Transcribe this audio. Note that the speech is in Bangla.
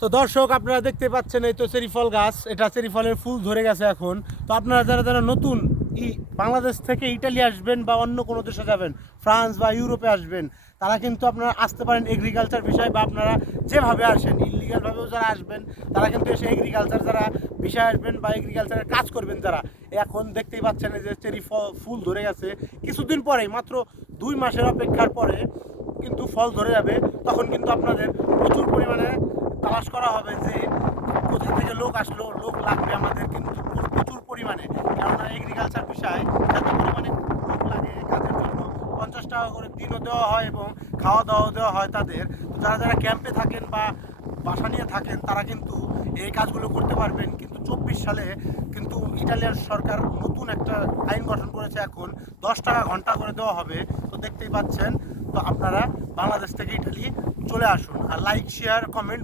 তো দর্শক, আপনারা দেখতে পাচ্ছেন এই তো চেরিফল গাছ। এটা চেরিফলের ফুল ধরে গেছে এখন। তো আপনারা যারা যারা নতুন ই বাংলাদেশ থেকে ইটালি আসবেন বা অন্য কোনো দেশে যাবেন, ফ্রান্স বা ইউরোপে আসবেন, তারা কিন্তু আপনারা আসতে পারেন এগ্রিকালচার বিষয় বা আপনারা যেভাবে আসেন ইলিগালভাবেও যারা আসবেন, তারা কিন্তু এসে এগ্রিকালচার যারা বিষয় আসবেন বা এগ্রিকালচারের কাজ করবেন যারা। এখন দেখতেই পাচ্ছেন যে চেরি ফুল ধরে গেছে। কিছুদিন পরেই, মাত্র দুই মাসের অপেক্ষার পরে কিন্তু ফল ধরে যাবে। তখন কিন্তু আপনাদের প্রচুর পরিমাণে করা হবে যে কোথা থেকে লোক আসলো, লোক লাগবে আমাদের কিন্তু প্রচুর পরিমাণে। কেননা এগ্রিকালচার বিষয়, এত পরিমাণে লোক লাগে কাজের জন্য। পঞ্চাশ টাকা করে দিনও দেওয়া হয় এবং খাওয়া দাওয়া দেওয়া হয় তাদের। তো যারা যারা ক্যাম্পে থাকেন বা বাসা নিয়ে থাকেন, তারা কিন্তু এই কাজগুলো করতে পারবেন। কিন্তু চব্বিশ সালে কিন্তু ইটালিয়ান সরকার নতুন একটা আইন গঠন করেছে এখন। দশ টাকা ঘণ্টা করে দেওয়া হবে। তো দেখতেই পাচ্ছেন, তো আপনারা বাংলাদেশ থেকে ইটালি চলে আসুন। আর লাইক শেয়ার কমেন্ট